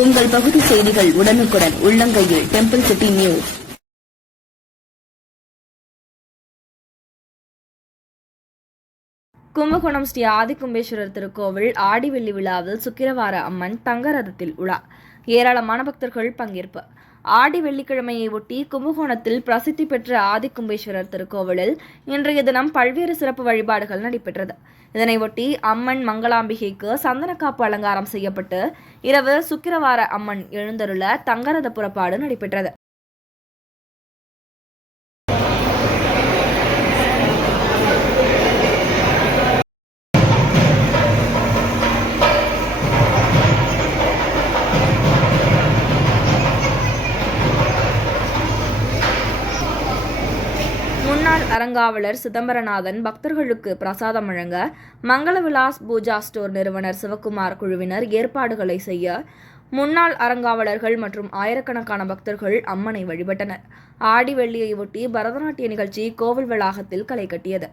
உங்கள் பகுதி செய்திகள் உடனுக்குடன் உள்ளங்கையில் temple city news. Kumbakonam Sri Adikumbeswarar திருக்கோவில் ஆடி வெள்ளி விழாவில் சுக்கிரவார அம்மன் தங்கரதத்தில் உலா. ஏராளமான பக்தர்கள் பங்கேற்பு. ஆடி வெள்ளிக்கிழமையை ஒட்டி கும்பகோணத்தில் பிரசித்தி பெற்ற ஆதிகும்பேஸ்வரர் திருக்கோவிலில் இன்றைய தினம் பல்வேறு சிறப்பு வழிபாடுகள் நடைபெற்றது. இதனையொட்டி அம்மன் மங்களாம்பிகைக்கு சந்தனக்காப்பு அலங்காரம் செய்யப்பட்டு இரவு சுக்கிரவார அம்மன் எழுந்தருள தங்கரத புறப்பாடு நடைபெற்றது. முன்னாள் அறங்காவலர் சிதம்பரநாதன் பக்தர்களுக்கு பிரசாதம் வழங்க மங்களவிலாஸ் பூஜா ஸ்டோர் நிறுவனர் சிவக்குமார் குழுவினர் ஏற்பாடுகளை செய்ய முன்னாள் அறங்காவலர்கள் மற்றும் ஆயிரக்கணக்கான பக்தர்கள் அம்மனை வழிபட்டனர். ஆடி வெள்ளியை ஒட்டி பரதநாட்டிய நிகழ்ச்சி கோவில் வளாகத்தில் களை கட்டியது.